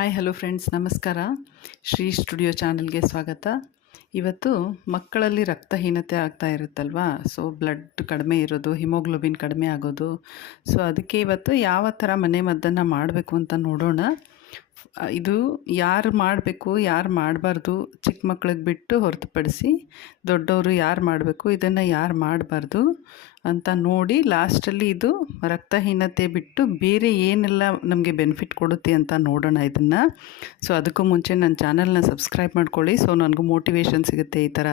Hi hello friends, ನಮಸ್ಕಾರ. Shri studio ಚಾನಲ್ಗೆ ಸ್ವಾಗತ. ಇವತ್ತು ಮಕ್ಕಳಲ್ಲಿ ರಕ್ತಹೀನತೆ ಆಗ್ತಾ ಇರುತ್ತಲ್ವಾ, ಸೊ ಬ್ಲಡ್ ಕಡಿಮೆ ಇರೋದು, ಹಿಮೋಗ್ಲೋಬಿನ್ ಕಡಿಮೆ ಆಗೋದು. ಸೊ ಅದಕ್ಕೆ ಇವತ್ತು ಯಾವ ಥರ ಮನೆಮದ್ದನ್ನು ಮಾಡಬೇಕು ಅಂತ ನೋಡೋಣ. ಇದು ಯಾರು ಮಾಡಬೇಕು, ಯಾರು ಮಾಡಬಾರ್ದು, ಚಿಕ್ಕ ಮಕ್ಳಿಗೆ ಬಿಟ್ಟು ಹೊರತುಪಡಿಸಿ ದೊಡ್ಡವರು ಯಾರು ಮಾಡಬೇಕು, ಇದನ್ನು ಯಾರು ಮಾಡಬಾರ್ದು ಅಂತ ನೋಡಿ ಲಾಸ್ಟಲ್ಲಿ ಇದು ರಕ್ತಹೀನತೆ ಬಿಟ್ಟು ಬೇರೆ ಏನೆಲ್ಲ ನಮಗೆ ಬೆನಿಫಿಟ್ ಕೊಡುತ್ತೆ ಅಂತ ನೋಡೋಣ ಇದನ್ನು. ಸೊ ಅದಕ್ಕೂ ಮುಂಚೆ ನನ್ನ ಚಾನಲ್ನ ಸಬ್ಸ್ಕ್ರೈಬ್ ಮಾಡ್ಕೊಳ್ಳಿ. ಸೊ ನನಗೂ ಮೋಟಿವೇಶನ್ ಸಿಗುತ್ತೆ ಈ ಥರ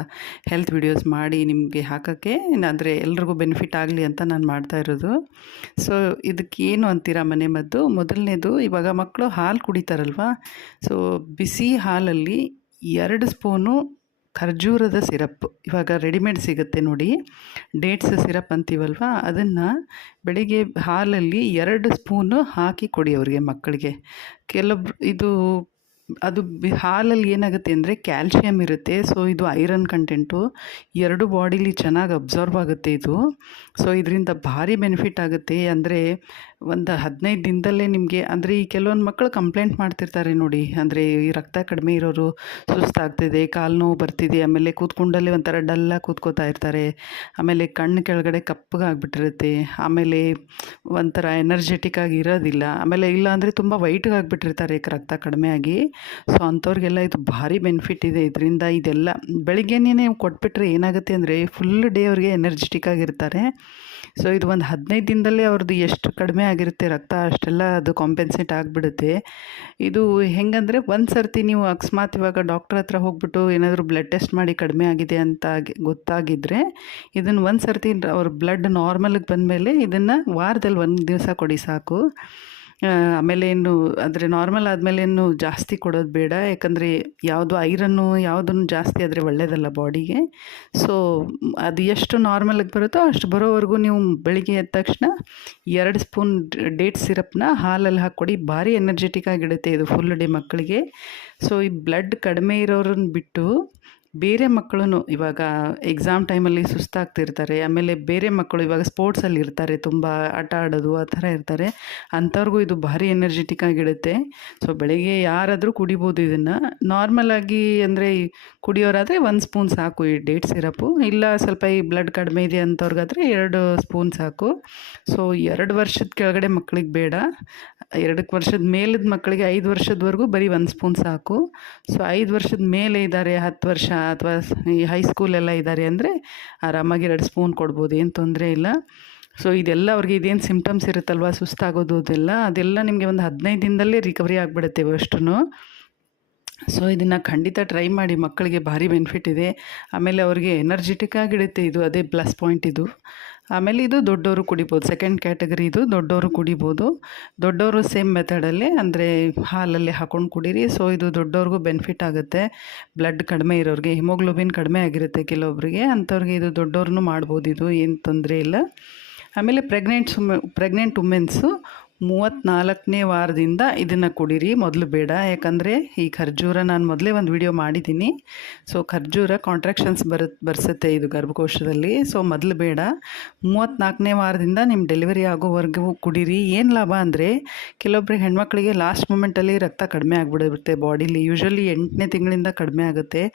ಹೆಲ್ತ್ ವಿಡಿಯೋಸ್ ಮಾಡಿ ನಿಮಗೆ ಹಾಕೋಕ್ಕೆ, ಅಂದರೆ ಎಲ್ರಿಗೂ ಬೆನಿಫಿಟ್ ಆಗಲಿ ಅಂತ ನಾನು ಮಾಡ್ತಾ ಇರೋದು. ಸೊ ಇದಕ್ಕೆ ಏನು ಅಂತೀರಾ ಮನೆಮದ್ದು? ಮೊದಲನೇದು, ಇವಾಗ ಮಕ್ಕಳು ಹಾಲು ಕುಡಿತಾರಲ್ವ, ಸೊ ಬಿಸಿ ಹಾಲಲ್ಲಿ 2 ಸ್ಪೂನು ಖರ್ಜೂರದ ಸಿರಪ್, ಇವಾಗ ರೆಡಿಮೇಡ್ ಸಿಗುತ್ತೆ ನೋಡಿ, ಡೇಟ್ಸ್ ಸಿರಪ್ ಅಂತೀವಲ್ವ, ಅದನ್ನು ಬೆಳಿಗ್ಗೆ ಹಾಲಲ್ಲಿ 2 ಸ್ಪೂನು ಹಾಕಿ ಕೊಡಿ ಅವರಿಗೆ, ಮಕ್ಕಳಿಗೆ. ಇದು ಹಾಲಲ್ಲಿ ಏನಾಗುತ್ತೆ ಅಂದರೆ ಕ್ಯಾಲ್ಶಿಯಮ್ ಇರುತ್ತೆ, ಸೊ ಇದು ಐರನ್ ಕಂಟೆಂಟು, ಎರಡು ಬಾಡಿಲಿ ಚೆನ್ನಾಗಿ ಅಬ್ಸಾರ್ವ್ ಆಗುತ್ತೆ ಇದು. ಸೊ ಇದರಿಂದ ಭಾರಿ ಬೆನಿಫಿಟ್ ಆಗುತ್ತೆ. ಅಂದರೆ ಒಂದು 15 ದಿನದಲ್ಲೇ ನಿಮಗೆ, ಅಂದರೆ ಈ ಕೆಲವೊಂದು ಮಕ್ಕಳು ಕಂಪ್ಲೇಂಟ್ ಮಾಡ್ತಿರ್ತಾರೆ ನೋಡಿ, ಅಂದರೆ ಈ ರಕ್ತ ಕಡಿಮೆ ಇರೋರು ಸುಸ್ತಾಗ್ತಿದೆ, ಕಾಲು ನೋವು ಬರ್ತಿದೆ, ಆಮೇಲೆ ಕೂತ್ಕೊಂಡಲ್ಲೇ ಒಂಥರ ಡಲ್ಲಾಗಿ ಕೂತ್ಕೋತಾ ಇರ್ತಾರೆ, ಆಮೇಲೆ ಕಣ್ಣು ಕೆಳಗಡೆ ಕಪ್ಪಗಾಗ್ಬಿಟ್ಟಿರುತ್ತೆ, ಆಮೇಲೆ ಒಂಥರ ಎನರ್ಜೆಟಿಕ್ ಆಗಿ ಇರೋದಿಲ್ಲ, ಆಮೇಲೆ ಇಲ್ಲ ಅಂದರೆ ತುಂಬ ವೈಟ್ಗೆ ಆಗಿಬಿಟ್ಟಿರ್ತಾರೆ ರಕ್ತ ಕಡಿಮೆ ಆಗಿ. ಸೊ ಅಂಥವ್ರಿಗೆಲ್ಲ ಇದು ಭಾರಿ ಬೆನಿಫಿಟ್ ಇದೆ ಇದರಿಂದ. ಇದೆಲ್ಲ ಬೆಳಿಗ್ಗೆನೇ ನೀವು ಕೊಟ್ಬಿಟ್ರೆ ಏನಾಗುತ್ತೆ ಅಂದರೆ ಫುಲ್ ಡೇ ಅವ್ರಿಗೆ ಎನರ್ಜೆಟಿಕ್ ಆಗಿರ್ತಾರೆ. ಸೊ ಇದು ಒಂದು 15 ದಿನದಲ್ಲೇ ಅವ್ರದ್ದು ಎಷ್ಟು ಕಡಿಮೆ ಆಗಿರುತ್ತೆ ರಕ್ತ, ಅಷ್ಟೆಲ್ಲ ಅದು ಕಾಂಪೆನ್ಸೇಟ್ ಆಗಿಬಿಡುತ್ತೆ. ಇದು ಹೆಂಗಂದರೆ, ಒಂದು ಸರ್ತಿ ನೀವು ಅಕಸ್ಮಾತ್ ಇವಾಗ ಡಾಕ್ಟ್ರ್ ಹತ್ರ ಹೋಗ್ಬಿಟ್ಟು ಏನಾದರೂ ಬ್ಲಡ್ ಟೆಸ್ಟ್ ಮಾಡಿ ಕಡಿಮೆ ಆಗಿದೆ ಅಂತ ಗೊತ್ತಾಗಿದ್ದರೆ, ಇದನ್ನು ಒಂದು ಸರ್ತಿ ಅವ್ರ ಬ್ಲಡ್ ನಾರ್ಮಲ್ಗೆ ಬಂದಮೇಲೆ ಇದನ್ನು ವಾರದಲ್ಲಿ 1 ದಿವಸ ಕೊಡಿ ಸಾಕು. ಆಮೇಲೆ ಏನು ಅಂದರೆ ನಾರ್ಮಲ್ ಆದಮೇಲೆ ಏನು ಜಾಸ್ತಿ ಕೊಡೋದು ಬೇಡ, ಯಾಕಂದರೆ ಯಾವುದು ಐರನ್ನು ಯಾವುದನ್ನು ಜಾಸ್ತಿ ಆದರೆ ಒಳ್ಳೆಯದಲ್ಲ ಬಾಡಿಗೆ. ಸೊ ಅದು ಎಷ್ಟು ನಾರ್ಮಲಾಗಿ ಬರುತ್ತೋ ಅಷ್ಟು ಬರೋವರೆಗೂ ನೀವು ಬೆಳಿಗ್ಗೆ ಎದ್ದ ತಕ್ಷಣ 2 ಸ್ಪೂನ್ ಡೇಟ್ ಸಿರಪ್ನ ಹಾಲಲ್ಲಿ ಹಾಕ್ಕೊಡಿ. ಭಾರಿ ಎನರ್ಜೆಟಿಕ್ ಆಗಿಡುತ್ತೆ ಇದು ಫುಲ್ ಡೇ ಮಕ್ಕಳಿಗೆ. ಸೊ ಈ ಬ್ಲಡ್ ಕಡಿಮೆ ಇರೋರನ್ನ ಬಿಟ್ಟು ಬೇರೆ ಮಕ್ಕಳು ಇವಾಗ ಎಕ್ಸಾಮ್ ಟೈಮಲ್ಲಿ ಸುಸ್ತಾಗ್ತಿರ್ತಾರೆ, ಆಮೇಲೆ ಬೇರೆ ಮಕ್ಕಳು ಇವಾಗ ಸ್ಪೋರ್ಟ್ಸಲ್ಲಿ ಇರ್ತಾರೆ, ತುಂಬ ಆಟ ಆಡೋದು ಆ ಥರ ಇರ್ತಾರೆ, ಅಂಥವ್ರಿಗೂ ಇದು ಭಾರಿ ಎನರ್ಜೆಟಿಕ್ ಆಗಿಡುತ್ತೆ. ಸೊ ಬೆಳಗ್ಗೆ ಯಾರಾದರೂ ಕುಡಿಬೋದು ಇದನ್ನು. ನಾರ್ಮಲಾಗಿ ಅಂದರೆ ಕುಡಿಯೋರಾದರೆ 1 ಸ್ಪೂನ್ ಸಾಕು ಈ ಡೇಟ್ ಸಿರಪ್ಪು, ಇಲ್ಲ ಸ್ವಲ್ಪ ಈ ಬ್ಲಡ್ ಕಡಿಮೆ ಇದೆ ಅಂಥವ್ರಿಗಾದರೆ 2 ಸ್ಪೂನ್ ಸಾಕು. ಸೊ 2 ವರ್ಷದ ಕೆಳಗಡೆ ಮಕ್ಕಳಿಗೆ ಬೇಡ, 2 ವರ್ಷದ ಮೇಲಿದ ಮಕ್ಕಳಿಗೆ 5 ವರ್ಷದವರೆಗೂ ಬರೀ 1 ಸ್ಪೂನ್ ಸಾಕು. ಸೊ 5 ವರ್ಷದ ಮೇಲೆ ಇದ್ದಾರೆ, 10 ವರ್ಷ ಅಥವಾ ಈ ಹೈಸ್ಕೂಲೆಲ್ಲ ಇದ್ದಾರೆ ಅಂದರೆ ಆರಾಮಾಗಿ 2 ಸ್ಪೂನ್ ಕೊಡ್ಬೋದು, ಏನು ತೊಂದರೆ ಇಲ್ಲ. ಸೊ ಇದೆಲ್ಲ ಅವ್ರಿಗೆ ಇದೇನು ಸಿಮ್ಟಮ್ಸ್ ಇರುತ್ತಲ್ವ, ಸುಸ್ತಾಗೋದು ಅದೆಲ್ಲ ನಿಮಗೆ ಒಂದು 15 ದಿನದಲ್ಲೇ ರಿಕವರಿ ಆಗಿಬಿಡುತ್ತೆ ಅಷ್ಟು. ಸೊ ಇದನ್ನು ಖಂಡಿತ ಟ್ರೈ ಮಾಡಿ, ಮಕ್ಕಳಿಗೆ ಭಾರಿ ಬೆನಿಫಿಟ್ ಇದೆ. ಆಮೇಲೆ ಅವ್ರಿಗೆ ಎನರ್ಜೆಟಿಕ್ ಆಗಿಡುತ್ತೆ ಇದು, ಅದೇ ಪ್ಲಸ್ ಪಾಯಿಂಟ್ ಇದು. ಆಮೇಲೆ ಇದು ದೊಡ್ಡವರು ಕುಡಿಬೋದು, ಸೆಕೆಂಡ್ ಕ್ಯಾಟಗರಿ ಇದು, ದೊಡ್ಡವರು ಕುಡಿಬೋದು. ದೊಡ್ಡವರು ಸೇಮ್ ಮೆಥಡಲ್ಲೇ, ಅಂದರೆ ಹಾಲಲ್ಲಿ ಹಾಕ್ಕೊಂಡು ಕುಡೀರಿ. ಸೊ ಇದು ದೊಡ್ಡವ್ರಿಗೂ ಬೆನಿಫಿಟ್ ಆಗುತ್ತೆ. ಬ್ಲಡ್ ಕಡಿಮೆ ಇರೋರಿಗೆ, ಹಿಮೋಗ್ಲೋಬಿನ್ ಕಡಿಮೆ ಆಗಿರುತ್ತೆ ಕೆಲವೊಬ್ಬರಿಗೆ, ಅಂಥವ್ರಿಗೆ ಇದು ದೊಡ್ಡವ್ರನ್ನೂ ಮಾಡ್ಬೋದು, ಇದು ಏನು ತೊಂದರೆ ಇಲ್ಲ. ಆಮೇಲೆ ಪ್ರೆಗ್ನೆಂಟ್ ವುಮೆನ್ಸು 34ನೇ ವಾರದಿಂದ ಇದನ್ನು ಕುಡೀರಿ, ಮೊದಲು ಬೇಡ. ಯಾಕಂದರೆ ಈ ಖರ್ಜೂರ ನಾನು ಮೊದಲೇ ಒಂದು ವಿಡಿಯೋ ಮಾಡಿದ್ದೀನಿ. ಸೊ ಖರ್ಜೂರ ಕಾಂಟ್ರಾಕ್ಷನ್ಸ್ ಬರ್ಸುತ್ತೆ ಇದು ಗರ್ಭಕೋಶದಲ್ಲಿ. ಸೊ ಮೊದಲು ಬೇಡ, 34ನೇ ವಾರದಿಂದ ನಿಮ್ಮ ಡೆಲಿವರಿ ಆಗೋವರೆಗೂ ಕುಡೀರಿ. ಏನು ಲಾಭ ಅಂದರೆ, ಕೆಲವೊಬ್ಬರಿಗೆ ಹೆಣ್ಮಕ್ಳಿಗೆ ಲಾಸ್ಟ್ ಮೂಮೆಂಟಲ್ಲಿ ರಕ್ತ ಕಡಿಮೆ ಆಗಿಬಿಡುತ್ತೆ ಬಾಡಿಲಿ, ಯೂಶ್ವಲಿ 8ನೇ ತಿಂಗಳಿಂದ ಕಡಿಮೆ ಆಗುತ್ತೆ.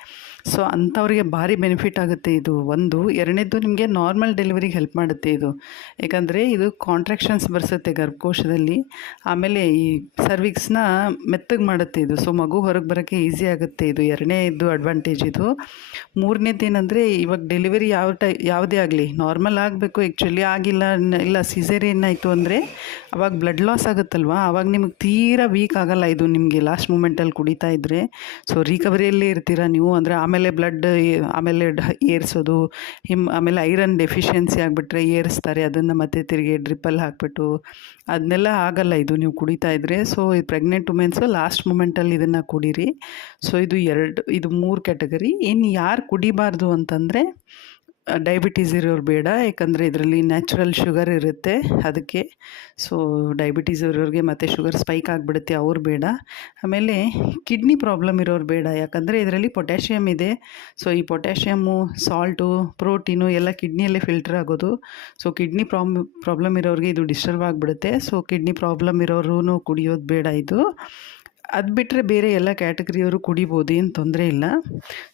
ಸೊ ಅಂಥವ್ರಿಗೆ ಭಾರಿ ಬೆನಿಫಿಟ್ ಆಗುತ್ತೆ ಇದು ಒಂದು. ಎರಡನೇದು, ನಿಮಗೆ ನಾರ್ಮಲ್ ಡೆಲಿವರಿಗೆ ಹೆಲ್ಪ್ ಮಾಡುತ್ತೆ ಇದು, ಯಾಕಂದರೆ ಇದು ಕಾಂಟ್ರಾಕ್ಷನ್ಸ್ ಬರ್ಸುತ್ತೆ ಗರ್ಭಕೋಶದಲ್ಲಿ. ಆಮೇಲೆ ಈ ಸರ್ವಿಕ್ಸ್ನ ಮೆತ್ತಗೆ ಮಾಡುತ್ತೆ ಇದು. ಸೊ ಮಗು ಹೊರಗೆ ಬರೋಕ್ಕೆ ಈಸಿ ಆಗುತ್ತೆ ಇದು, ಎರಡನೇದು ಅಡ್ವಾಂಟೇಜ್ ಇದು. ಮೂರನೇದು ಏನಂದರೆ, ಇವಾಗ ಡೆಲಿವರಿ ಯಾವುದೇ ಆಗಲಿ ನಾರ್ಮಲ್ ಆಗಬೇಕು, ಆ್ಯಕ್ಚುಲಿ ಆಗಿಲ್ಲ, ಇಲ್ಲ ಸಿಸೇರಿಯನ್ ಆಯಿತು ಅಂದರೆ ಅವಾಗ ಬ್ಲಡ್ ಲಾಸ್ ಆಗುತ್ತಲ್ವ, ಆವಾಗ ನಿಮಗೆ ತೀರಾ ವೀಕ್ ಆಗೋಲ್ಲ ಇದು ನಿಮಗೆ ಲಾಸ್ಟ್ ಮೂಮೆಂಟಲ್ಲಿ ಕುಡಿತಾ ಇದ್ದರೆ. ಸೊ ರಿಕವರಿಯಲ್ಲೇ ಇರ್ತೀರ ನೀವು. ಅಂದರೆ ಆಮೇಲೆ ಬ್ಲಡ್ ಆಮೇಲೆ ಏರಿಸೋದು, ಆಮೇಲೆ ಐರನ್ ಡೆಫಿಷಿಯನ್ಸಿ ಆಗಿಬಿಟ್ರೆ ಏರಿಸ್ತಾರೆ ಅದನ್ನು, ಮತ್ತೆ ತಿರುಗಿ ಡ್ರಿಪ್ಪಲ್ಲಿ ಹಾಕ್ಬಿಟ್ಟು, ಅದನ್ನೆಲ್ಲ ಆಗಲ್ಲ ಇದು ನೀವು ಕುಡಿತಾ ಇದ್ದರೆ. ಸೊ ಈ ಪ್ರೆಗ್ನೆಂಟ್ ವುಮೆನ್ಸು ಲಾಸ್ಟ್ ಮೂಮೆಂಟಲ್ಲಿ ಇದನ್ನು ಕುಡೀರಿ. ಸೊ ಇದು 3 ಕ್ಯಾಟಗರಿ. ಇನ್ನು ಯಾರು ಕುಡಿಬಾರ್ದು ಅಂತಂದರೆ, ಡಯಾಬಿಟೀಸ್ ಇರೋರು ಬೇಡ, ಯಾಕಂದರೆ ಇದರಲ್ಲಿ ನ್ಯಾಚುರಲ್ ಶುಗರ್ ಇರುತ್ತೆ ಅದಕ್ಕೆ. ಸೊ ಡಯಾಬಿಟೀಸ್ ಇರೋರಿಗೆ ಮತ್ತು ಶುಗರ್ ಸ್ಪೈಕ್ ಆಗಿಬಿಡುತ್ತೆ, ಅವ್ರು ಬೇಡ. ಆಮೇಲೆ ಕಿಡ್ನಿ ಪ್ರಾಬ್ಲಮ್ ಇರೋರು ಬೇಡ, ಯಾಕಂದರೆ ಇದರಲ್ಲಿ ಪೊಟ್ಯಾಷಿಯಮ್ ಇದೆ. ಸೊ ಈ ಪೊಟ್ಯಾಷಿಯಮ್ಮು, ಸಾಲ್ಟು, ಪ್ರೋಟೀನು ಎಲ್ಲ ಕಿಡ್ನಿಯಲ್ಲೇ ಫಿಲ್ಟರ್ ಆಗೋದು. ಸೊ ಕಿಡ್ನಿ ಪ್ರಾಬ್ಲಮ್ ಇರೋರಿಗೆ ಇದು ಡಿಸ್ಟರ್ಬ್ ಆಗಿಬಿಡುತ್ತೆ. ಸೊ ಕಿಡ್ನಿ ಪ್ರಾಬ್ಲಮ್ ಇರೋರು ಕುಡಿಯೋದು ಬೇಡ ಇದು. ಅದು ಬಿಟ್ಟರೆ ಬೇರೆ ಎಲ್ಲ ಕ್ಯಾಟಗರಿಯವರು ಕುಡಿಬೋದು, ಏನು ತೊಂದರೆ ಇಲ್ಲ.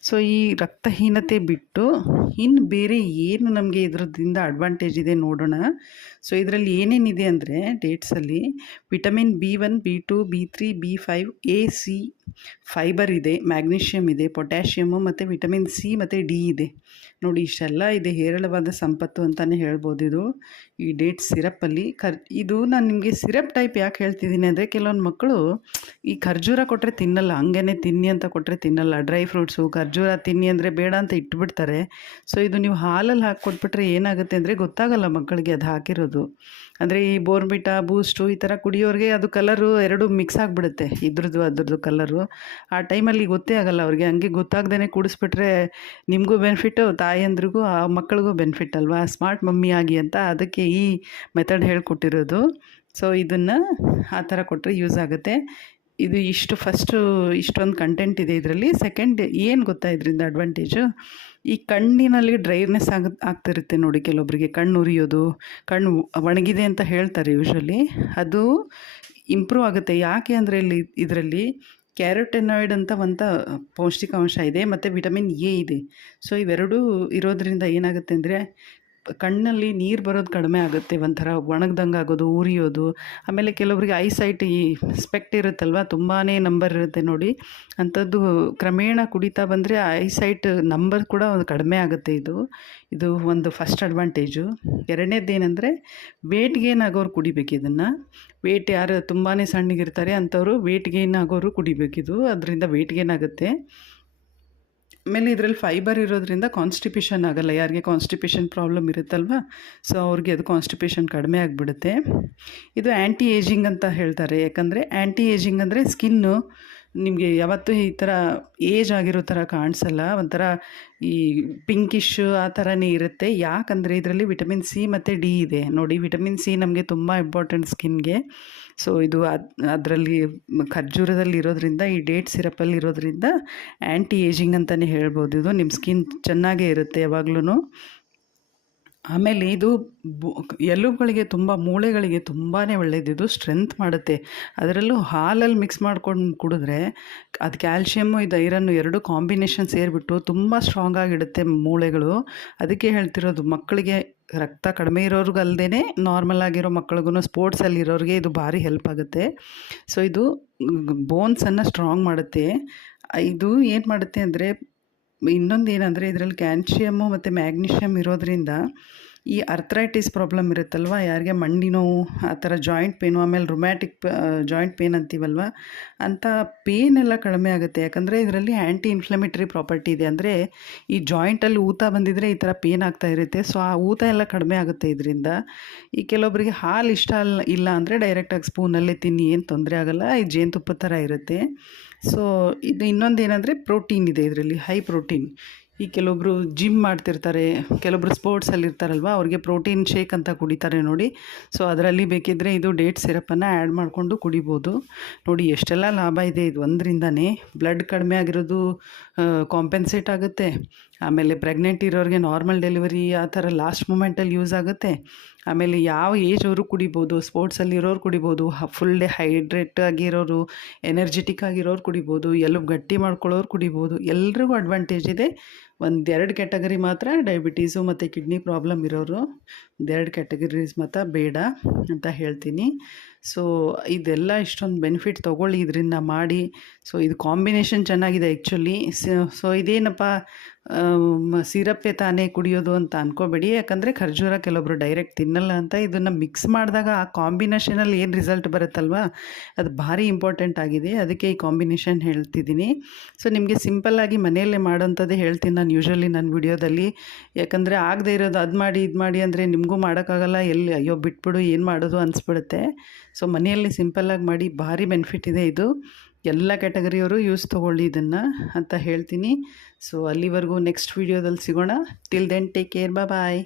ಸೊ ಈ ರಕ್ತಹೀನತೆ ಬಿಟ್ಟು ಇನ್ನು ಬೇರೆ ಏನು ನಮಗೆ ಇದರದಿಂದ ಅಡ್ವಾಂಟೇಜ್ ಇದೆ ನೋಡೋಣ. ಸೊ ಇದರಲ್ಲಿ ಏನೇನಿದೆ ಅಂದರೆ ಡೇಟ್ಸಲ್ಲಿ vitamin B1, B2, B3, B5, A, C, fibre ಇದೆ, ಮ್ಯಾಗ್ನೀಷಿಯಮ್ ಇದೆ, ಪೊಟ್ಯಾಷಿಯಮು ಮತ್ತು ವಿಟಮಿನ್ C ಮತ್ತು D ಇದೆ. ನೋಡಿ ಇಷ್ಟೆಲ್ಲ ಇದೆ, ಹೇರಳವಾದ ಸಂಪತ್ತು ಅಂತಲೇ ಹೇಳ್ಬೋದು ಇದು ಈ ಡೇಟ್ ಸಿರಪ್ಪಲ್ಲಿ. ಇದು ನಾನು ನಿಮಗೆ ಸಿರಪ್ ಟೈಪ್ ಯಾಕೆ ಹೇಳ್ತಿದ್ದೀನಿ ಅಂದರೆ ಕೆಲವೊಂದು ಮಕ್ಕಳು ಈ ಖರ್ಜೂರ ಕೊಟ್ಟರೆ ತಿನ್ನಲ್ಲ, ಹಂಗೇ ತಿನ್ನಿ ಅಂತ ಕೊಟ್ಟರೆ ತಿನ್ನಲ್ಲ. ಡ್ರೈ ಫ್ರೂಟ್ಸು ಖರ್ಜೂರ ತಿನ್ನಿ ಅಂದರೆ ಬೇಡ ಅಂತ ಇಟ್ಬಿಡ್ತಾರೆ. ಸೊ ಇದು ನೀವು ಹಾಲಲ್ಲಿ ಹಾಕಿ ಕೊಟ್ಬಿಟ್ರೆ ಏನಾಗುತ್ತೆ ಅಂದರೆ ಗೊತ್ತಾಗಲ್ಲ ಮಕ್ಕಳಿಗೆ ಅದು ಹಾಕಿರೋದು. ಅಂದರೆ ಈ ಬೋರ್ನ್ವಿಟಾ, ಬೂಸ್ಟು ಈ ಥರ ಕುಡಿಯೋರಿಗೆ ಅದು ಕಲರು ಎರಡು ಮಿಕ್ಸ್ ಆಗಿಬಿಡುತ್ತೆ, ಇದ್ರದ್ದು ಅದ್ರದ್ದು ಕಲರು. ಆ ಟೈಮಲ್ಲಿ ಗೊತ್ತೇ ಆಗೋಲ್ಲ ಅವ್ರಿಗೆ. ಹಂಗೆ ಗೊತ್ತಾಗ್ದೇ ಕುಡಿಸ್ಬಿಟ್ರೆ ನಿಮಗೂ ಬೆನಿಫಿಟ್ಟು, ತಾಯಂದ್ರಿಗೂ ಆ ಮಕ್ಕಳಿಗೂ ಬೆನಿಫಿಟ್ ಅಲ್ವಾ, ಸ್ಮಾರ್ಟ್ ಮಮ್ಮಿ ಆಗಿ ಅಂತ. ಅದಕ್ಕೆ ಈ ಮೆಥಡ್ ಹೇಳ್ಕೊಟ್ಟಿರೋದು. ಸೊ ಇದನ್ನು ಆ ಥರ ಕೊಟ್ಟರೆ ಯೂಸ್ ಆಗುತ್ತೆ. ಇದು ಇಷ್ಟೊಂದು ಕಂಟೆಂಟ್ ಇದೆ ಇದರಲ್ಲಿ. ಸೆಕೆಂಡ್ ಏನು ಗೊತ್ತಾ ಇದರಿಂದ ಅಡ್ವಾಂಟೇಜು, ಈ ಕಣ್ಣಿನಲ್ಲಿ ಡ್ರೈನೆಸ್ ಆಗ್ತಿರುತ್ತೆ ನೋಡಿ ಕೆಲವೊಬ್ಬರಿಗೆ, ಕಣ್ಣು ಉರಿಯೋದು, ಕಣ್ಣು ಒಣಗಿದೆ ಅಂತ ಹೇಳ್ತಾರೆ ಯೂಶ್ವಲಿ. ಅದು ಇಂಪ್ರೂವ್ ಆಗುತ್ತೆ. ಯಾಕೆ ಅಂದರೆ ಇದರಲ್ಲಿ ಕ್ಯಾರೋಟೆನಾಯ್ಡ್ ಅಂತ ಒಂದು ಪೌಷ್ಟಿಕಾಂಶ ಇದೆ ಮತ್ತು ವಿಟಮಿನ್ ಎ ಇದೆ. ಸೊ ಇವೆರಡೂ ಇರೋದ್ರಿಂದ ಏನಾಗುತ್ತೆ ಅಂದರೆ ಕಣ್ಣಲ್ಲಿ ನೀರು ಬರೋದು ಕಡಿಮೆ ಆಗುತ್ತೆ, ಒಂಥರ ಒಣಗ್ದಂಗೆ ಆಗೋದು, ಉರಿಯೋದು. ಆಮೇಲೆ ಕೆಲವರಿಗೆ ಐಸೈಟ್ ಈ ಸ್ಪೆಕ್ಟ್ ಇರುತ್ತಲ್ವ, ತುಂಬಾ ನಂಬರ್ ಇರುತ್ತೆ ನೋಡಿ, ಅಂಥದ್ದು ಕ್ರಮೇಣ ಕುಡಿತಾ ಬಂದರೆ ಐಸೈಟ್ ನಂಬರ್ ಕೂಡ ಒಂದು ಕಡಿಮೆ ಆಗುತ್ತೆ. ಇದು ಒಂದು ಫಸ್ಟ್ ಅಡ್ವಾಂಟೇಜು. ಎರಡನೇದೇನೆಂದರೆ ವೇಟ್ ಗೇನ್ ಆಗೋರು ಕುಡಿಬೇಕು ಇದನ್ನು. ವೇಟ್ ಯಾರು ತುಂಬಾ ಸಣ್ಣಗಿರ್ತಾರೆ ಅಂಥವ್ರು ವೇಟ್ ಗೇನ್ ಆಗೋರು ಕುಡಿಬೇಕಿದು, ಅದರಿಂದ ವೇಟ್ ಗೇನ್ ಆಗುತ್ತೆ. ಆಮೇಲೆ ಇದರಲ್ಲಿ ಫೈಬರ್ ಇರೋದ್ರಿಂದ ಕಾನ್ಸ್ಟಿಪೇಷನ್ ಆಗೋಲ್ಲ. ಯಾರಿಗೆ ಕಾನ್ಸ್ಟಿಪೇಷನ್ ಪ್ರಾಬ್ಲಮ್ ಇರುತ್ತಲ್ವ, ಸೊ ಅವ್ರಿಗೆ ಅದು ಕಾನ್ಸ್ಟಿಪೇಷನ್ ಕಡಿಮೆ ಆಗಿಬಿಡುತ್ತೆ. ಇದು ಆ್ಯಂಟಿ ಏಜಿಂಗ್ ಅಂತ ಹೇಳ್ತಾರೆ. ಯಾಕಂದರೆ ಆ್ಯಂಟಿ ಏಜಿಂಗ್ ಅಂದರೆ ಸ್ಕಿನ್ನು ನಿಮಗೆ ಯಾವತ್ತೂ ಈ ಥರ ಏಜ್ ಆಗಿರೋ ಥರ ಕಾಣಿಸಲ್ಲ, ಒಂಥರ ಈ ಪಿಂಕಿಶ್ ಆ ಥರನೇ ಇರುತ್ತೆ. ಯಾಕಂದರೆ ಇದರಲ್ಲಿ ವಿಟಮಿನ್ C ಮತ್ತು D ಇದೆ ನೋಡಿ. ವಿಟಮಿನ್ C ನಮಗೆ ತುಂಬ ಇಂಪಾರ್ಟೆಂಟ್ ಸ್ಕಿನ್ಗೆ. ಸೊ ಇದು ಅದರಲ್ಲಿ ಖರ್ಜೂರದಲ್ಲಿ ಇರೋದ್ರಿಂದ, ಈ ಡೇಟ್ ಸಿರಪ್ಪಲ್ಲಿ ಇರೋದ್ರಿಂದ ಆ್ಯಂಟಿ ಏಜಿಂಗ್ ಅಂತಲೇ ಹೇಳ್ಬೋದು. ಇದು ನಿಮ್ಮ ಸ್ಕಿನ್ ಚೆನ್ನಾಗೇ ಇರುತ್ತೆ ಯಾವಾಗ್ಲೂ. ಆಮೇಲೆ ಇದು ಎಲುಬುಗಳಿಗೆ ಮೂಳೆಗಳಿಗೆ ತುಂಬಾ ಒಳ್ಳೆಯದಿದು, ಸ್ಟ್ರೆಂತ್ ಮಾಡುತ್ತೆ. ಅದರಲ್ಲೂ ಹಾಲಲ್ಲಿ ಮಿಕ್ಸ್ ಮಾಡ್ಕೊಂಡು ಕುಡಿದ್ರೆ ಅದು ಕ್ಯಾಲ್ಶಿಯಮ್ಮು ಇದು ಐರನ್ನು ಎರಡೂ ಕಾಂಬಿನೇಷನ್ ಸೇರಿಬಿಟ್ಟು ತುಂಬ ಸ್ಟ್ರಾಂಗ್ ಆಗಿಡುತ್ತೆ ಮೂಳೆಗಳು. ಅದಕ್ಕೆ ಹೇಳ್ತಿರೋದು ಮಕ್ಕಳಿಗೆ ರಕ್ತ ಕಡಿಮೆ ಇರೋರ್ಗೂ ಅಲ್ಲದೇ ನಾರ್ಮಲ್ ಆಗಿರೋ ಮಕ್ಳಿಗೂ, ಸ್ಪೋರ್ಟ್ಸಲ್ಲಿ ಇರೋರಿಗೆ ಇದು ಭಾರಿ ಹೆಲ್ಪ್ ಆಗುತ್ತೆ. ಸೊ ಇದು ಬೋನ್ಸನ್ನು ಸ್ಟ್ರಾಂಗ್ ಮಾಡುತ್ತೆ. ಇದು ಏನು ಮಾಡುತ್ತೆ ಅಂದರೆ ಇನ್ನೊಂದು ಏನಂದರೆ ಇದರಲ್ಲಿ ಕ್ಯಾಲ್ಶಿಯಮ್ಮು ಮತ್ತು ಮ್ಯಾಗ್ನೀಷಿಯಮ್ ಇರೋದ್ರಿಂದ ಈ ಅರ್ಥ್ರೈಟಿಸ್ ಪ್ರಾಬ್ಲಮ್ ಇರುತ್ತಲ್ವ, ಯಾರಿಗೆ ಮಂಡಿ ನೋವು ಆ ಥರ ಜಾಯಿಂಟ್ ಪೇನು, ಆಮೇಲೆ ರುಮ್ಯಾಟಿಕ್ ಜಾಯಿಂಟ್ ಪೇನ್ ಅಂತೀವಲ್ವ, ಅಂಥ ಪೇನೆಲ್ಲ ಕಡಿಮೆ ಆಗುತ್ತೆ. ಯಾಕಂದರೆ ಇದರಲ್ಲಿ ಆ್ಯಂಟಿ ಇನ್ಫ್ಲಮೇಟರಿ ಪ್ರಾಪರ್ಟಿ ಇದೆ. ಅಂದರೆ ಈ ಜಾಯಿಂಟಲ್ಲಿ ಊತ ಬಂದಿದ್ದರೆ ಈ ಥರ ಪೇನ್ ಆಗ್ತಾ ಇರುತ್ತೆ. ಸೊ ಆ ಊತ ಎಲ್ಲ ಕಡಿಮೆ ಆಗುತ್ತೆ ಇದರಿಂದ. ಈ ಕೆಲವೊಬ್ಬರಿಗೆ ಹಾಲು ಇಷ್ಟ ಇಲ್ಲ ಅಂದರೆ ಡೈರೆಕ್ಟಾಗಿ ಸ್ಪೂನಲ್ಲೇ ತಿನ್ನಿ, ಏನು ತೊಂದರೆ ಆಗೋಲ್ಲ. ಇದು ಜೇನುತುಪ್ಪದ ಥರ ಇರುತ್ತೆ. ಸೊ ಇದು ಇನ್ನೊಂದು ಏನಂದರೆ ಪ್ರೋಟೀನ್ ಇದೆ ಇದರಲ್ಲಿ, ಹೈ ಪ್ರೋಟೀನ್. ಈ ಕೆಲವೊಬ್ಬರು ಜಿಮ್ ಮಾಡ್ತಿರ್ತಾರೆ, ಕೆಲವೊಬ್ರು ಸ್ಪೋರ್ಟ್ಸಲ್ಲಿ ಇರ್ತಾರಲ್ವ, ಅವ್ರಿಗೆ ಪ್ರೋಟೀನ್ ಶೇಕ್ ಅಂತ ಕುಡಿತಾರೆ ನೋಡಿ. ಸೊ ಅದರಲ್ಲಿ ಬೇಕಿದ್ದರೆ ಇದು ಡೇಟ್ ಸಿರಪ್ಪನ್ನು ಆ್ಯಡ್ ಮಾಡಿಕೊಂಡು ಕುಡಿಬೋದು. ನೋಡಿ ಎಷ್ಟೆಲ್ಲ ಲಾಭ ಇದೆ ಇದು ಒಂದರಿಂದನೇ. ಬ್ಲಡ್ ಕಡಿಮೆ ಆಗಿರೋದು ಕಾಂಪೆನ್ಸೇಟ್ ಆಗುತ್ತೆ. ಆಮೇಲೆ ಪ್ರೆಗ್ನೆಂಟ್ ಇರೋರಿಗೆ ನಾರ್ಮಲ್ ಡೆಲಿವರಿ ಆ ಥರ ಲಾಸ್ಟ್ ಮೂಮೆಂಟಲ್ಲಿ ಯೂಸ್ ಆಗುತ್ತೆ. ಆಮೇಲೆ ಯಾವ ಏಜ್ ಅವರು ಕುಡಿಬೋದು, ಸ್ಪೋರ್ಟ್ಸಲ್ಲಿರೋರು ಕುಡಿಬೋದು, ಫುಲ್ ಡೇ ಹೈಡ್ರೇಟ್ ಆಗಿರೋರು, ಎನರ್ಜೆಟಿಕ್ ಆಗಿರೋರು ಕುಡಿಬೋದು, ಎಲುಬು ಗಟ್ಟಿ ಮಾಡ್ಕೊಳ್ಳೋರು ಕುಡಿಬೋದು. ಎಲ್ರಿಗೂ ಅಡ್ವಾಂಟೇಜ್ ಇದೆ. ಒಂದೆರಡು ಕ್ಯಾಟಗರಿ ಮಾತ್ರ ಡಯಾಬಿಟೀಸು ಮತ್ತು ಕಿಡ್ನಿ ಪ್ರಾಬ್ಲಮ್ ಇರೋರು, ಒಂದೆರಡು ಕ್ಯಾಟಗರೀಸ್ ಮಾತ್ರ ಬೇಡ ಅಂತ ಹೇಳ್ತೀನಿ. ಸೊ ಇದೆಲ್ಲ ಇಷ್ಟೊಂದು ಬೆನಿಫಿಟ್ ತೊಗೊಳ್ಳಿ ಇದರಿಂದ ಮಾಡಿ. ಸೊ ಇದು ಕಾಂಬಿನೇಷನ್ ಚೆನ್ನಾಗಿದೆ ಆ್ಯಕ್ಚುಲಿ. ಸೊ ಇದೇನಪ್ಪ ಸಿರಪ್ಪೇ ತಾನೇ ಕುಡಿಯೋದು ಅಂತ ಅಂದ್ಕೋಬೇಡಿ. ಯಾಕಂದರೆ ಖರ್ಜೂರ ಕೆಲವೊಬ್ಬರು ಡೈರೆಕ್ಟ್ ತಿನ್ನಲ್ಲ ಅಂತ, ಇದನ್ನು ಮಿಕ್ಸ್ ಮಾಡಿದಾಗ ಆ ಕಾಂಬಿನೇಷನಲ್ಲಿ ಏನು ರಿಸಲ್ಟ್ ಬರುತ್ತಲ್ವ, ಅದು ಭಾರಿ ಇಂಪಾರ್ಟೆಂಟ್ ಆಗಿದೆ. ಅದಕ್ಕೆ ಈ ಕಾಂಬಿನೇಷನ್ ಹೇಳ್ತಿದ್ದೀನಿ. ಸೊ ನಿಮಗೆ ಸಿಂಪಲ್ಲಾಗಿ ಮನೆಯಲ್ಲೇ ಮಾಡೋಂಥದ್ದೇ ಹೇಳ್ತೀನಿ ನಾನು ಯೂಶ್ವಲಿ ನನ್ನ ವಿಡಿಯೋದಲ್ಲಿ. ಯಾಕಂದರೆ ಆಗದೆ ಇರೋದು ಅದು ಮಾಡಿ ಇದು ಮಾಡಿ ಅಂದರೆ ನಿಮಗೂ ಮಾಡೋಕ್ಕಾಗಲ್ಲ, ಎಲ್ಲಿ ಅಯ್ಯೋ ಬಿಟ್ಬಿಡು ಏನು ಮಾಡೋದು ಅನಿಸ್ಬಿಡುತ್ತೆ. ಸೊ ಮನೆಯಲ್ಲಿ ಸಿಂಪಲ್ಲಾಗಿ ಮಾಡಿ, ಭಾರಿ ಬೆನಿಫಿಟ್ ಇದೆ ಇದು. ಎಲ್ಲ ಕ್ಯಾಟಗರಿಯವರು ಯೂಸ್ ತೊಗೊಳ್ಳಿ ಇದನ್ನು ಅಂತ ಹೇಳ್ತೀನಿ. ಸೊ ಅಲ್ಲಿವರೆಗೂ ನೆಕ್ಸ್ಟ್ ವೀಡಿಯೋದಲ್ಲಿ ಸಿಗೋಣ. ಟಿಲ್ ದೆನ್ ಟೇಕ್ ಕೇರ್, ಬಾಯ್.